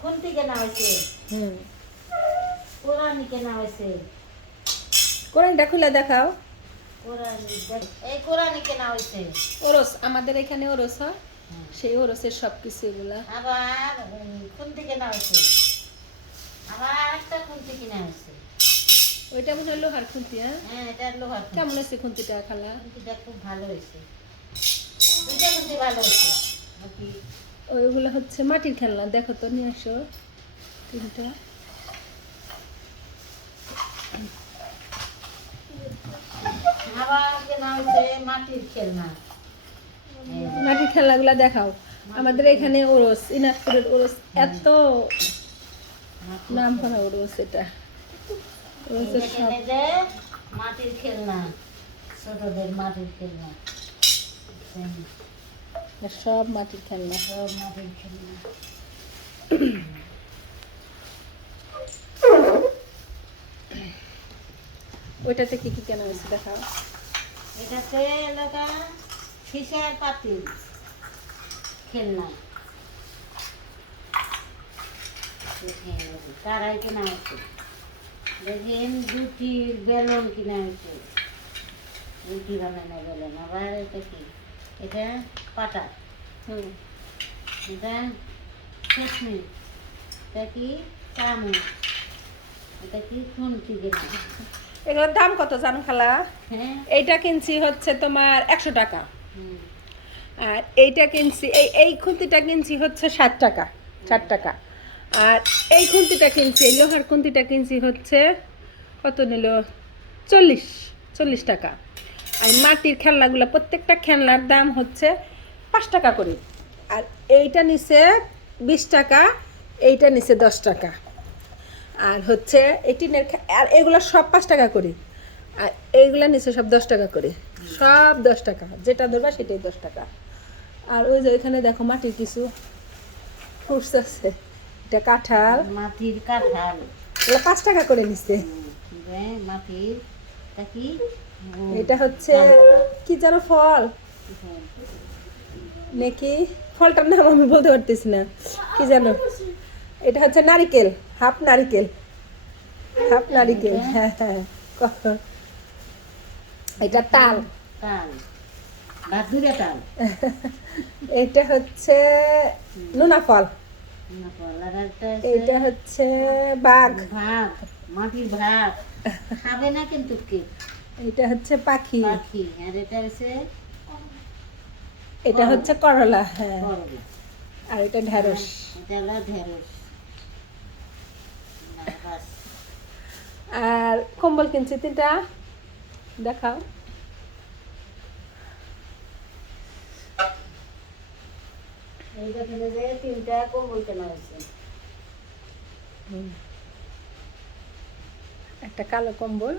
খুন্তি কেনা হয়েছে। হুম, কোরআনি কেনা হয়েছে। কোরআনটা খুলে দেখাও। কোরআনি এই কোরআনি কেনা হয়েছে। ওরস, আমাদের এখানে ওরস হয়, হুম। সেই ওরসের সব কিছু এগুলা। আবার খুন্তি কেনা হয়েছে। আবার আরেকটা খুন্তি কিনা হয়েছে। ওইটা মনে হয় লোহার খুন্তি। হ্যাঁ, হ্যাঁ, এটা লোহার খুন্তি। কেমন হয়েছে খুন্তিটা খালা? খুন্তিটা খুব ভালো হয়েছে। দুইটা খুন্তি ভালো হয়েছে। বাকি ওইগুলো হচ্ছে মাটির খেলনা, দেখো তো, নিয়ে আসো তিনটা। আবার কেনা হয়েছে মাটির খেলনা। এই যে, মাটির খেলনাগুলো দেখাও। আমাদের এখানে ওরস, ইনাজপুরের ওরস, এত মাটির নাম খেলনা। করা ওরস। এটা এই ওরসের দেখেন, সব, এই যে মাটির খেলনা, ছোটদের মাটির খেলনা। সব মাটির খেলনা। সব মাটির খেলনা। ওইটাতে কি কি কেনা হয়েছে দেখাও। এটাতে এলাকা ফিশার পাতিল খেলনা। দেখেন, তারাই কেনা হয়েছে। দেখেন, রুটির বেলুন কিনা হয়েছে। রুটি বানানো বেলুন। আবার এটা কি? এটা পাটা। হুম, এটা চাটনি। এটা কি? চামচ। এটা কি? খুন্তি কেনা। এগুলোর দাম কত জানো খালা? হ্যাঁ। এইটা কিনছি হচ্ছে তোমার 100 টাকা, হুম। আর এইটা কিনছি, এই খুন্তিটা কিনছি হচ্ছে 60 টাকা, 60 টাকা। আর এই খুন্তিটা কিনছি, এই লোহার খুন্তিটা কিনছি হচ্ছে কত নিল, 40 টাকা। আর মাটির খেলনাগুলো, প্রত্যেকটা খেলনার দাম হচ্ছে 5 টাকা করে। আর এইটা নিচে 20 টাকা, এইটা নিচে 10 টাকা। আর হচ্ছে এই টিনের আর এগুলো সব 5 টাকা করে। আর এইগুলা নিচে সব 10 টাকা করে, সব 10 টাকা, যেটা ধরবা সেটাই 10 টাকা। আর ওই যে ওইখানে দেখো মাটির কিছু ফ্রুটস আছে, এটা কাঁঠাল, মাটির কাঁঠাল। এগুলো 5 টাকা করে নিচ্ছে। মাটির এটা কি? এটা হচ্ছে কি যেন ফল, নাকি ফলটার নাম আমি বলতে পারতেছি না, কি জানো। এটা হচ্ছে নারিকেল, হাফ নারিকেল, হাফ নারিকেল। হ্যাঁ হ্যাঁ, কখন এটা তাল। তাল, ভাদুরে তাল। এটা হচ্ছে নোনা ফল। আর একটা এটা হচ্ছে বাঘ। ভাত, মাটির ভাত। খাবে না কিন্তু কে? এটা হচ্ছে পাখি। পাখি। আর এটা হচ্ছে এটা হচ্ছে করলা। হ্যাঁ, করলা। আর এটা ঢেঁড়স। এটা হলো ঢেঁড়স। না, বাস। আর কম্বল কিনছি 3টা, দেখাও। এই দেখেন, যে 3টা কম্বল কেনা হয়েছে। একটা কালো কম্বল,